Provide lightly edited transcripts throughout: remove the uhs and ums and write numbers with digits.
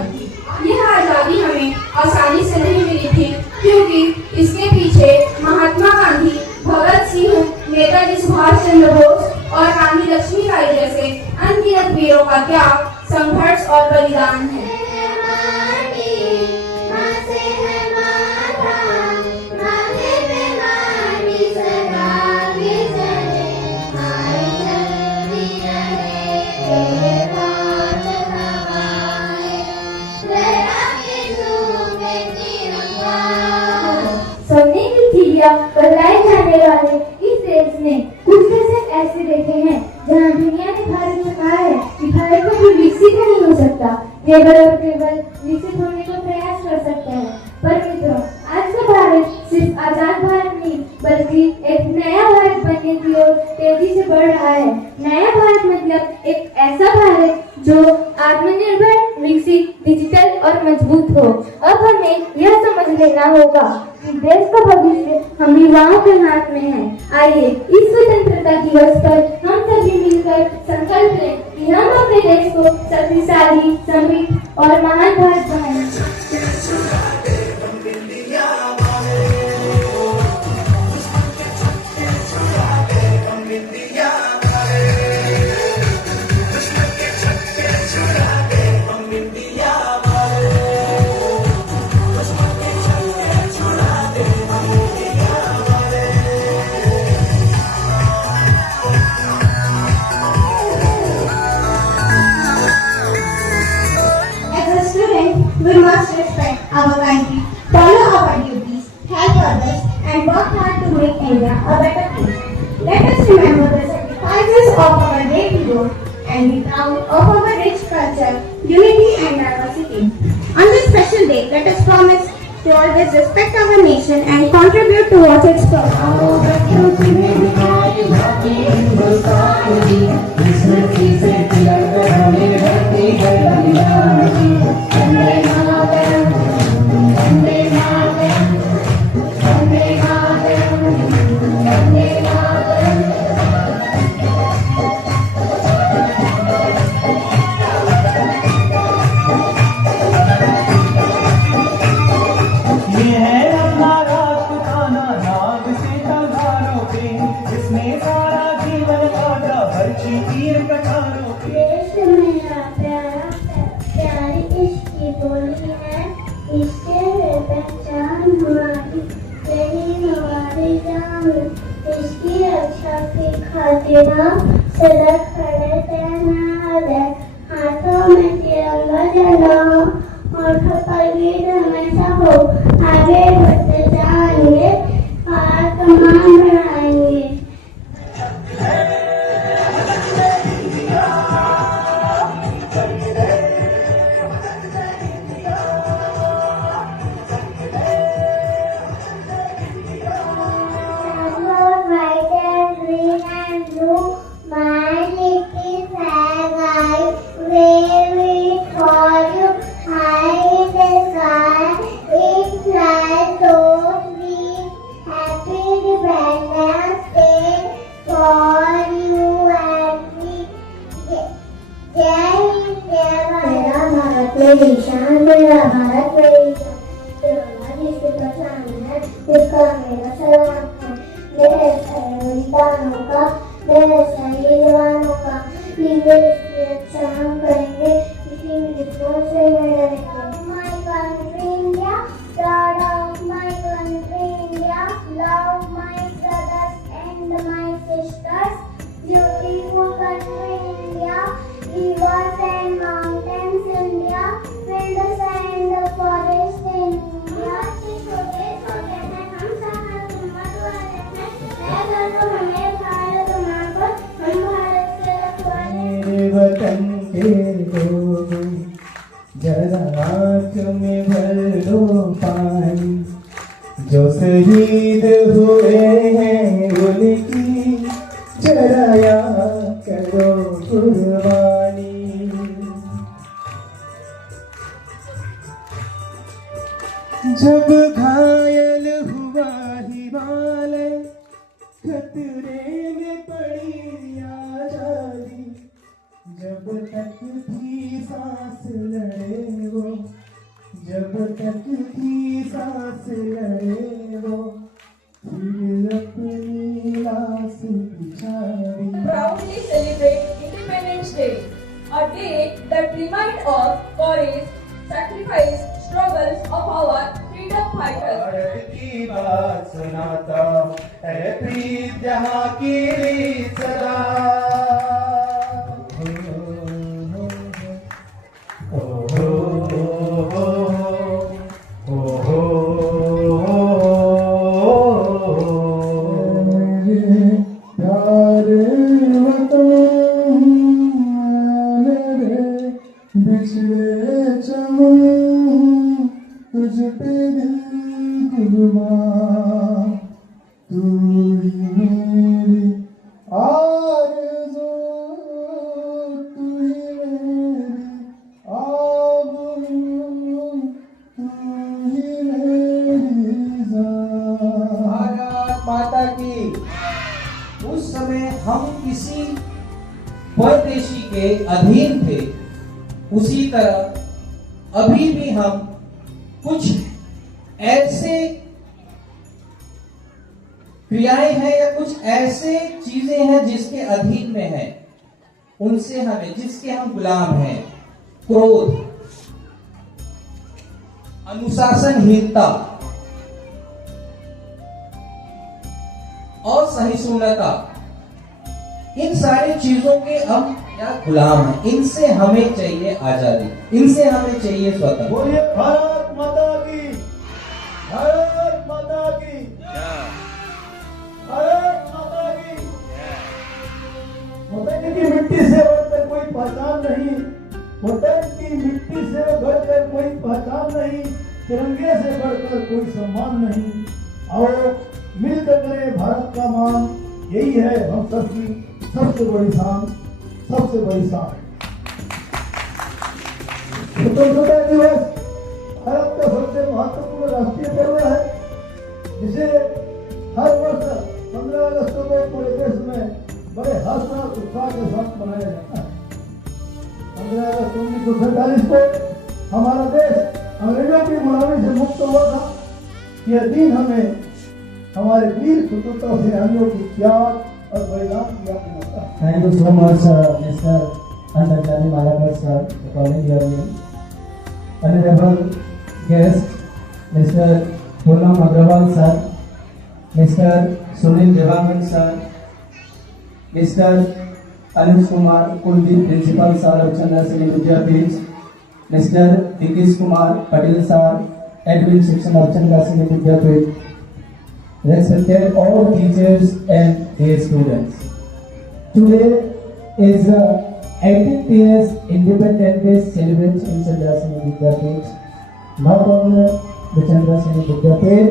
आजादी थी। यह आजादी हमें आसानी से नहीं मिली थी, क्योंकि इसके पीछे महात्मा गांधी, भगत सिंह, नेताजी सुभाष चंद्र बोस और रानी लक्ष्मीबाई जैसे अनगिनत वीरों का त्याग, संघर्ष और बलिदान है। बनाए जाने वाले इस देश ने कुछ दशक ऐसे देखे हैं जहां दुनिया ने भारत से कहा है कि भारत को भी विकसित नहीं हो सकता, केवल और केवल विकसित होने का प्रयास कर सकता है। पर मित्रों, आज का भारत सिर्फ आजाद भारत नहीं बल्कि एक नया भारत बनने की ओर तेजी से बढ़ रहा है। नया भारत मतलब एक ऐसा भारत जो आत्मनिर्भर, विकसित, डिजिटल और मजबूत हो। अब हमें यह समझ लेना होगा कि देश का भविष्य हम युवाओं के हाथ में है। आइए इस स्वतंत्रता दिवस पर हम सभी मिलकर संकल्प लें कि हम अपने देश को शक्तिशाली, समृद्ध और महान भारत बनाएंगे। We must respect our country, follow our duties, help others, and work hard to make India a better place. Let us remember the sacrifices of our great heroes and be proud of our rich culture, unity, and diversity. On this special day, let us promise to always respect our nation and contribute towards its सदा खड़े रहना, हाथों में तिरंगा जलाओ और पर वीर हमेशा हो। आगे बढ़ते जाएंगे, भारत महान बनाएंगे। मेरा भारत मेरी तिरंगा जिसके पहचान है उसका मेरा सलाम है। मेरे बलिदानों का, मेरे शहीद जवानों का, देश की रक्षा हम करेंगे, किसी भी दुश्मन से लड़ेंगे। My country India, proud of my country India, love my brothers and my sisters, beautiful country India, rivers and mountains India, fields and forest India, छोटे छोटे हैं हम साहस हिम्मत वाले हैं, मैं घर को हमें भारत माँ को हम भारत से रखवाले। मेरे वतन के लोगों जरा आँख में भर लो पानी, जो शहीद हुए हैं उनकी जरा याद करो कुर्बानी। जब घायल हुआ हिमालय, खतरे में पड़ी आजादी, जब तक भी सांस लड़े वो जब तक की सांस लड़े वो फिर अपनी लाश बिछावे। Proudly celebrate Independence Day, a day that reminds of courage, sacrifice, struggles of our freedom fighters. Bharat की बात सुनाता हूँ, ऐ प्रीत जहाँ की रीत सदा। बिछड़े चमन तुझ पे दिल कुर्बान, तू ही मेरी आरज़ू, तू ही मेरी आबरू, तू ही मेरी जान। भारत माता की। उस समय हम किसी परदेशी के अधीन थे, उसी तरह अभी भी हम कुछ ऐसे क्रियाएं हैं या कुछ ऐसे चीजें हैं जिसके अधीन में है, उनसे हमें, जिसके हम गुलाम हैं। क्रोध, अनुशासनहीनता, असहिष्णुता, इन सारी चीजों के हम क्या गुलाम हैं। इनसे हमें चाहिए आजादी, इनसे हमें चाहिए स्वतंत्रता। बोलिए भारत माता की, भारत माता की, भारत माता की। वतन की मिट्टी से बढ़कर कोई पहचान नहीं, वतन की मिट्टी से बढ़कर कोई पहचान नहीं, तिरंगे से बढ़कर कोई सम्मान नहीं। आओ मिलकर करें भारत का मान, यही है हम सबकी सबसे बड़ी शान, सबसे बड़ी शान। स्वतंत्रता दिवस भारत का सबसे महत्वपूर्ण राष्ट्रीय पर्व है, जिसे हर वर्ष 15 अगस्त को पूरे देश में बड़े हर्ष और उत्साह के साथ मनाया जाता है। 15 अगस्त 1947 को हमारा देश अंग्रेजों की गुलामी से मुक्त हुआ था। यह दिन हमें हमारे वीर स्वतंत्रता सेनानियों की त्याग और बलिदान की याद दिलाता है। Thank you so much, Mr. Antajani Malakar sir, for calling your name. Honorable guest, Mr. Poonam Agrawal sir, Mr. Sunil Devangan sir, Mr. Anuj Kumar Kuldeep, Principal sir of Chandra Singh Vidyapith, Mr. Dikish Kumar Patel sir, Admin section of Chandra Singh Vidyapith, respected all teachers and their students. Today is 18th year's Independence Day celebration in Chandra Singh Vidyapith. Not only the Chandra Singh Vidyapith,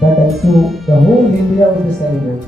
but also the whole India will celebrate.